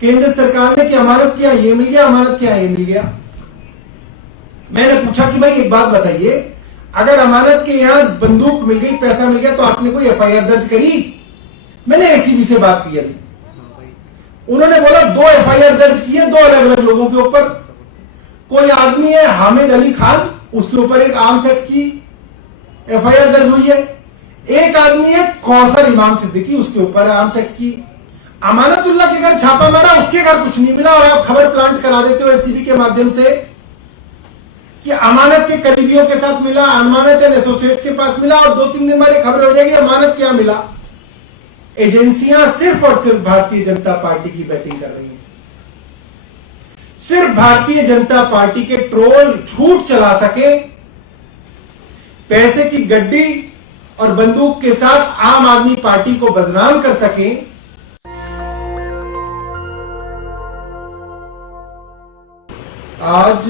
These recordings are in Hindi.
केंद्र सरकार ने कि अमानत क्या ये मिल गया, अमानत क्या ये मिल गया। मैंने पूछा कि भाई एक बात बताइए, अगर अमानत के यहां बंदूक मिल गई, पैसा मिल गया, तो आपने कोई एफआईआर दर्ज करी? मैंने एसीबी से बात की अभी, उन्होंने बोला 2 एफआईआर दर्ज की है 2 अलग अलग लोगों के ऊपर। कोई आदमी है हामिद अली खान, उसके ऊपर एक आर्म्स एक्ट की एफआईआर दर्ज हुई है। एक आदमी है कौसर इमाम सिद्दीकी, उसके ऊपर आर्म्स एक्ट की। अमानतुल्लाह के घर छापा मारा, उसके घर कुछ नहीं मिला, और आप खबर प्लांट करा देते हो एसीबी के माध्यम से कि अमानत के करीबियों के साथ मिला, अमानत एंड एसोसिएट्स के पास मिला, और 2-3 दिन बाद खबर हो जाएगी अमानत क्या मिला। एजेंसियां सिर्फ और सिर्फ भारतीय जनता पार्टी की बैटिंग कर रही हैं। सिर्फ भारतीय जनता पार्टी के ट्रोल झूठ चला सके, पैसे की गड्डी और बंदूक के साथ आम आदमी पार्टी को बदनाम कर सके। आज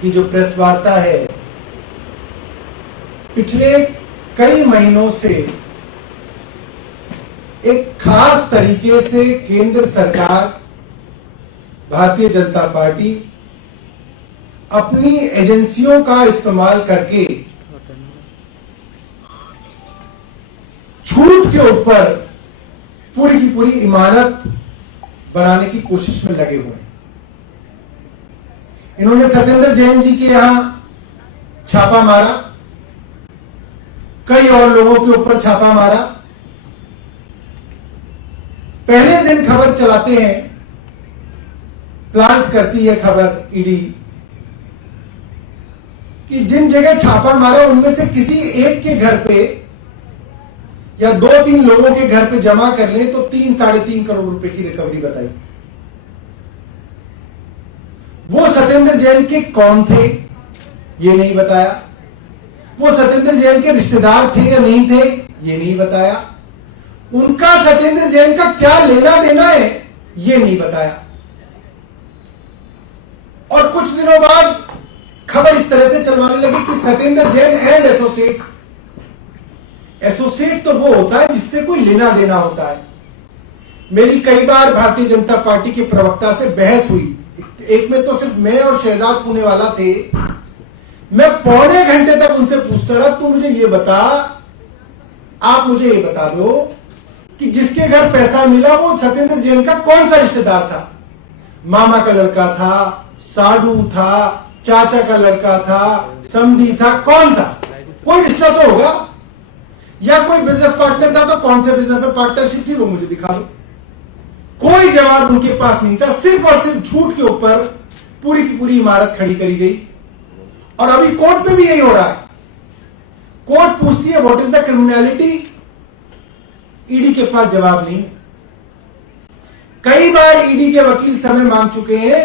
की जो प्रेस वार्ता है, पिछले कई महीनों से एक खास तरीके से केंद्र सरकार, भारतीय जनता पार्टी अपनी एजेंसियों का इस्तेमाल करके झूठ के ऊपर पूरी की पूरी इमानत बनाने की कोशिश में लगे हुए हैं। इन्होंने सत्येंद्र जैन जी के यहां छापा मारा, कई और लोगों के ऊपर छापा मारा। पहले दिन खबर चलाते हैं, प्लांट करती है खबर ईडी कि जिन जगह छापा मारा उनमें से किसी एक के घर पे या 2-3 लोगों के घर पे जमा कर ले तो 3-3.5 करोड़ रुपए की रिकवरी बताई। वो सत्येंद्र जैन के कौन थे ये नहीं बताया, वो सत्येंद्र जैन के रिश्तेदार थे या नहीं थे ये नहीं बताया, उनका सत्येंद्र जैन का क्या लेना देना है ये नहीं बताया। और कुछ दिनों बाद खबर इस तरह से चलवाने लगी कि Satyendra Jain and associates. Associate तो वो होता है जिससे कोई लेना देना होता है। मेरी कई बार भारतीय जनता पार्टी के प्रवक्ता से बहस हुई, एक में तो सिर्फ मैं और शहजाद पूनेवाला थे। मैं पौने घंटे तक उनसे पूछता रहा, तू मुझे ये बता, आप मुझे ये बता दो कि जिसके घर पैसा मिला वो सत्येंद्र जैन का कौन सा रिश्तेदार था? मामा का लड़का था, साधु था, चाचा का लड़का था, समधी था, कौन था? कोई रिश्ता तो होगा, या कोई बिजनेस पार्टनर था तो कौन से बिजनेस में पार्टनरशिप थी वो मुझे दिखा दो। कोई जवाब उनके पास नहीं था। सिर्फ और सिर्फ झूठ के ऊपर पूरी की पूरी इमारत खड़ी करी गई। और अभी कोर्ट में भी यही हो रहा है। कोर्ट पूछती है what is the criminality, ED के पास जवाब नहीं। कई बार ईडी के वकील समय मांग चुके हैं,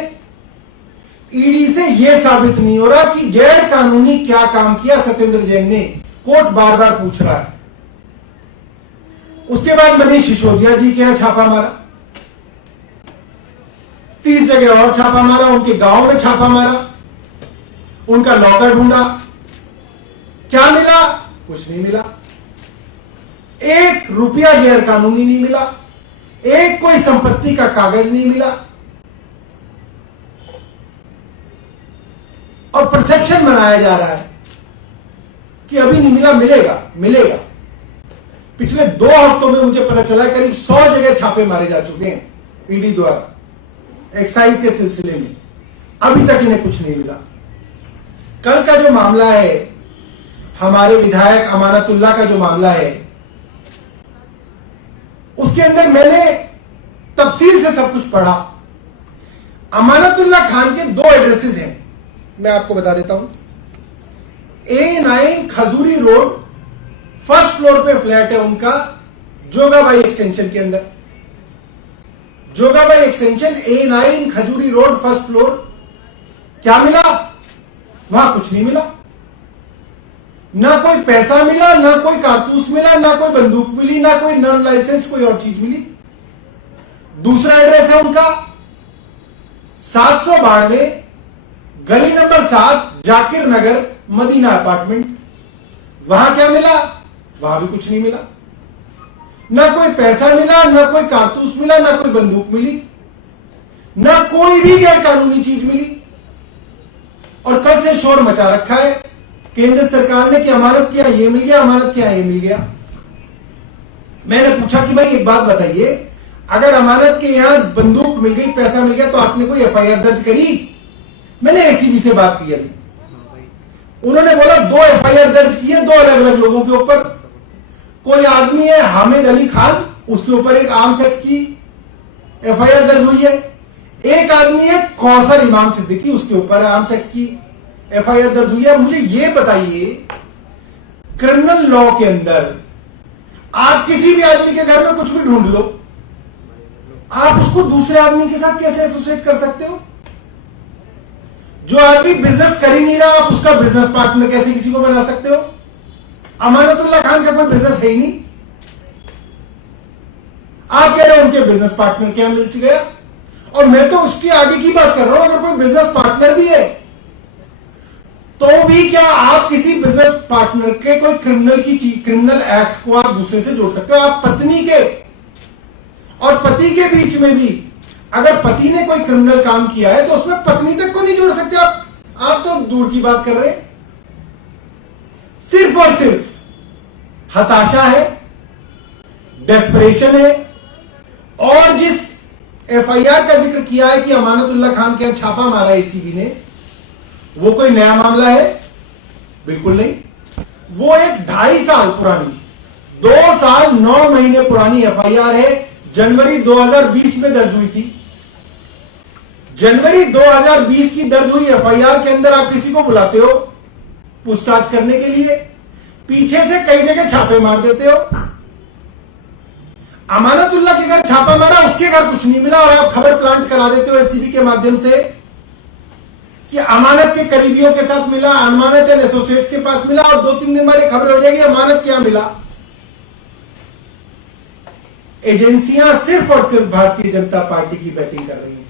ईडी से यह साबित नहीं हो रहा कि गैर कानूनी क्या काम किया सत्येंद्र जैन ने। कोर्ट बार बार पूछ रहा है। उसके बाद मनीष सिसोदिया जी के यहां छापा मारा, 30 जगह और छापा मारा, उनके गांव में छापा मारा, उनका लॉकर ढूंढा, क्या मिला? कुछ नहीं मिला। 1 रुपया गैर कानूनी नहीं मिला, एक कोई संपत्ति का कागज नहीं मिला। और परसेप्शन बनाया जा रहा है कि अभी नहीं मिला, मिलेगा मिलेगा। पिछले 2 हफ्तों में मुझे पता चला करीब 100 जगह छापे मारे जा चुके हैं ईडी द्वारा एक्साइज के सिलसिले में, अभी तक इन्हें कुछ नहीं मिला। कल का जो मामला है, हमारे विधायक अमानतुल्लाह का जो मामला है, उसके अंदर मैंने तफसील से सब कुछ पढ़ा। अमानतुल्लाह खान के 2 एड्रेसेस हैं, मैं आपको बता देता हूं। A9 खजूरी रोड, फर्स्ट फ्लोर पे फ्लैट है उनका, जोगाबाई एक्सटेंशन के अंदर। जोगाबाई एक्सटेंशन, A9 खजूरी रोड, फर्स्ट फ्लोर। क्या मिला? वहां कुछ नहीं मिला। ना कोई पैसा मिला, ना कोई कारतूस मिला, ना कोई बंदूक मिली, ना कोई नॉन लाइसेंस कोई और चीज मिली। दूसरा एड्रेस है उनका 792 गली नंबर 7, जाकिर नगर, मदीना अपार्टमेंट। वहां क्या मिला? वहां भी कुछ नहीं मिला। ना कोई पैसा मिला, ना कोई कारतूस मिला, ना कोई बंदूक मिली, ना कोई भी गैर कानूनी चीज मिली। और कल से शोर मचा रखा है केंद्र सरकार ने कि अमानत क्या ये मिल गया, अमानत क्या ये मिल गया। मैंने पूछा कि भाई एक बात बताइए, अगर अमानत के यहां बंदूक मिल गई, पैसा मिल गया, तो आपने कोई एफआईआर दर्ज करी? मैंने एसीबी से बात की अभी, उन्होंने बोला 2 एफआईआर दर्ज की है 2 अलग अलग लोगों के ऊपर। कोई आदमी है हामिद अली खान, उसके ऊपर एक आर्म्स एक्ट की एफआईआर दर्ज हुई है। एक आदमी है कौसर इमाम सिद्दीकी, उसके ऊपर आर्म्स एक्ट की एफआईआर दर्ज हुई है। मुझे यह बताइए, क्रिमिनल लॉ के अंदर आप किसी भी आदमी के घर में कुछ भी ढूंढ लो, आप उसको दूसरे आदमी के साथ कैसे एसोसिएट कर सकते हो? जो आदमी बिजनेस कर ही नहीं रहा, आप उसका बिजनेस पार्टनर कैसे किसी को बना सकते हो? अमानतुल्लाह खान का कोई बिजनेस है ही नहीं, आप कह रहे हो उनके बिजनेस पार्टनर क्या मिल गया। और मैं तो उसके आगे की बात कर रहा हूं, अगर कोई बिजनेस पार्टनर भी है तो भी क्या आप किसी बिजनेस पार्टनर के कोई क्रिमिनल एक्ट को आप दूसरे से जोड़ सकते हो? आप पत्नी के और पति के बीच में भी अगर पति ने कोई क्रिमिनल काम किया है तो उसमें पत्नी तक को नहीं जोड़ सकते आप तो दूर की बात कर रहे हैं। सिर्फ और सिर्फ हताशा है, डेस्परेशन है। और जिस एफआईआर का जिक्र किया है कि अमानतुल्लाह खान के यहां छापा मारा एसीबी ने, वो कोई नया मामला है? बिल्कुल नहीं। वो एक 2.5 साल पुरानी, 2 साल 9 महीने पुरानी एफआईआर है। जनवरी 2020 में दर्ज हुई थी। जनवरी 2020 की दर्ज हुई एफआईआर के अंदर आप किसी को बुलाते हो पूछताछ करने के लिए, पीछे से कई जगह छापे मार देते हो। अमानतुल्लाह के घर छापा मारा, उसके घर कुछ नहीं मिला, और आप खबर प्लांट करा देते हो एसीबी के माध्यम से कि अमानत के करीबियों के साथ मिला, अमानत एंड एसोसिएट्स के पास मिला, और 2-3 दिन बाद खबर हो जाएगी अमानत क्या मिला। एजेंसियां सिर्फ और सिर्फ भारतीय जनता पार्टी की बैटिंग कर रही हैं।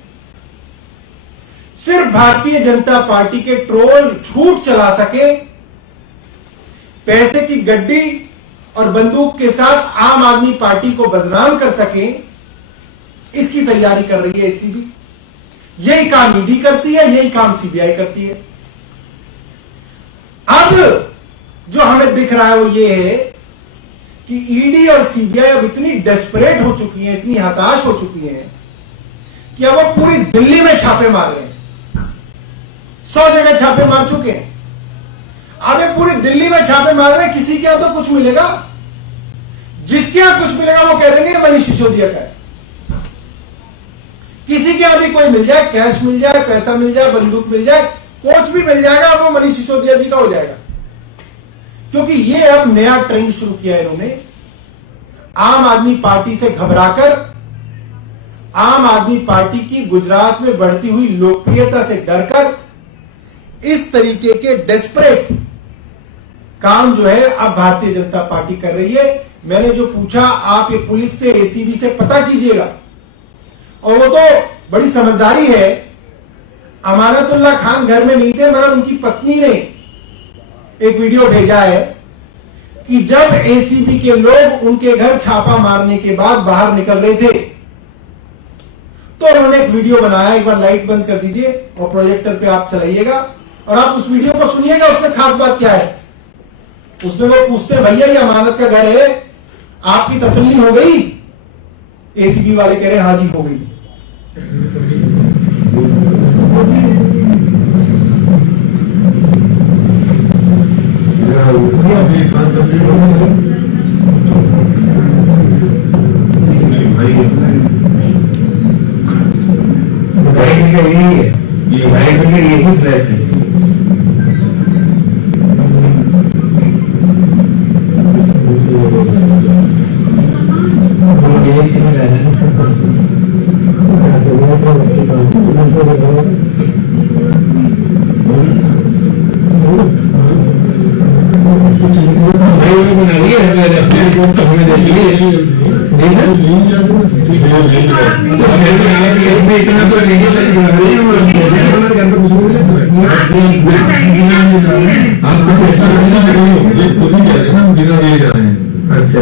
सिर्फ भारतीय जनता पार्टी के ट्रोल झूठ चला सके, पैसे की गड्डी और बंदूक के साथ आम आदमी पार्टी को बदनाम कर सके, इसकी तैयारी कर रही है एसीबी। यही काम ईडी करती है, यही काम सीबीआई करती है। अब जो हमें दिख रहा है वो ये है कि ईडी और सीबीआई अब इतनी डेस्परेट हो चुकी हैं, इतनी हताश हो चुकी हैं कि अब वो पूरी दिल्ली में छापे मार रहे हैं। 100 जगह छापे मार चुके हैं, अब ये पूरी दिल्ली में छापे मार रहे हैं। किसी के यहां तो कुछ मिलेगा, जिसके यहां कुछ मिलेगा वो कह देंगे मनीष सिसोदिया का है। किसी के यहां भी कोई मिल जाए, कैश मिल जाए, पैसा मिल जाए, बंदूक मिल जाए, कुछ भी मिल जाएगा, वो मनीष सिसोदिया जी का हो जाएगा। क्योंकि ये अब नया ट्रेंड शुरू किया है इन्होंने, आम आदमी पार्टी से घबराकर, आम आदमी पार्टी की गुजरात में बढ़ती हुई लोकप्रियता से डरकर इस तरीके के डेस्परेट काम जो है अब भारतीय जनता पार्टी कर रही है। मैंने जो पूछा, आप ये पुलिस से, एसीबी से पता कीजिएगा। और वो तो बड़ी समझदारी है, अमानतुल्लाह खान घर में नहीं थे, मगर उनकी पत्नी ने एक वीडियो भेजा है कि जब एसीबी के लोग उनके घर छापा मारने के बाद बाहर निकल रहे थे तो उन्होंने एक वीडियो बनाया। एक बार लाइट बंद कर दीजिए और प्रोजेक्टर पे आप चलाइएगा और आप उस वीडियो को सुनिएगा। उसमें खास बात क्या है, उसमें वो पूछते हैं, भैया ये अमानत का घर है, आपकी तसल्ली हो गई? एसीबी वाले कह रहे हैं हाँ जी हो गई। यही फ्लैट है। अच्छा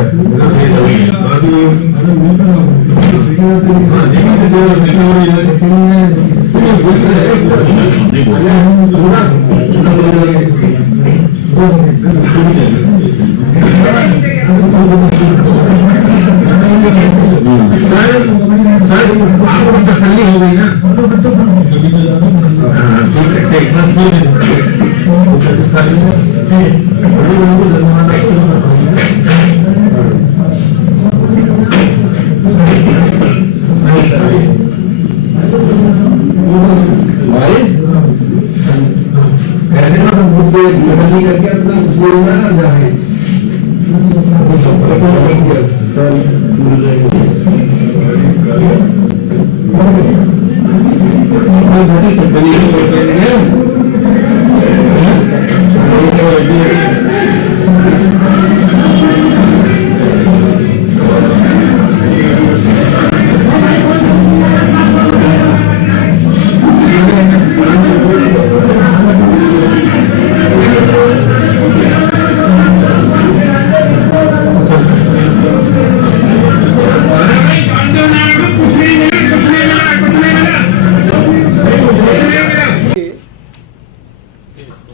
आपको तसल्ली हो गई ना।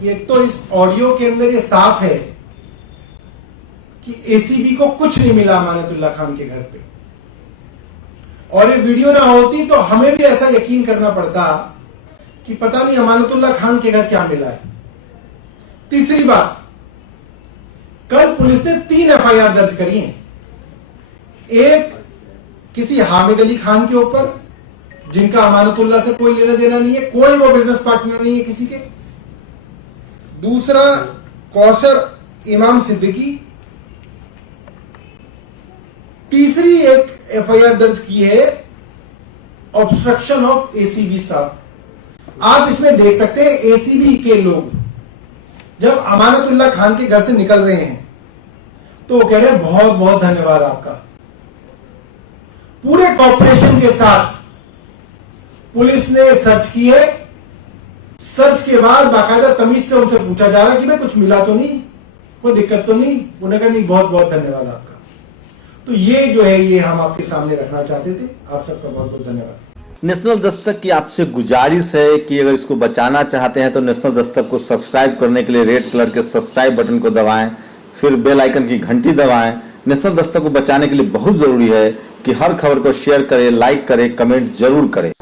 एक तो इस ऑडियो के अंदर ये साफ है कि एसीबी को कुछ नहीं मिला अमानतुल्लाह खान के घर पे, और ये वीडियो ना होती तो हमें भी ऐसा यकीन करना पड़ता कि पता नहीं अमानतुल्लाह खान के घर क्या मिला है। तीसरी बात, कल पुलिस ने 3 एफआईआर दर्ज करी हैं। एक किसी हामिद अली खान के ऊपर, जिनका अमानतुल्लाह से कोई लेना देना नहीं है, कोई वो बिजनेस पार्टनर नहीं है किसी के। दूसरा कौसर इमाम सिद्दीकी। तीसरी एक एफआईआर दर्ज की है ऑब्स्ट्रक्शन ऑफ एसीबी स्टाफ। आप इसमें देख सकते हैं एसीबी के लोग जब अमानतुल्लाह खान के घर से निकल रहे हैं तो वो कह रहे हैं बहुत बहुत धन्यवाद आपका। पूरे कॉर्पोरेशन के साथ पुलिस ने सर्च की है। सर्च के बाद बाकायदा तमीज से उनसे पूछा जा रहा है कि भाई कुछ मिला तो नहीं, कोई दिक्कत तो नहीं। उन्होंने कहा नहीं, बहुत बहुत धन्यवाद आपका। तो ये जो है ये हम आपके सामने रखना चाहते थे। आप सबका बहुत बहुत धन्यवाद। नेशनल दस्तक की आपसे गुजारिश है कि अगर इसको बचाना चाहते हैं तो नेशनल दस्तक को सब्सक्राइब करने के लिए रेड कलर के सब्सक्राइब बटन को दबाएं, फिर बेल आइकन की घंटी दबाएं। नेशनल दस्तक को बचाने के लिए बहुत जरूरी है कि हर खबर को शेयर करें, लाइक करें, कमेंट जरूर करें।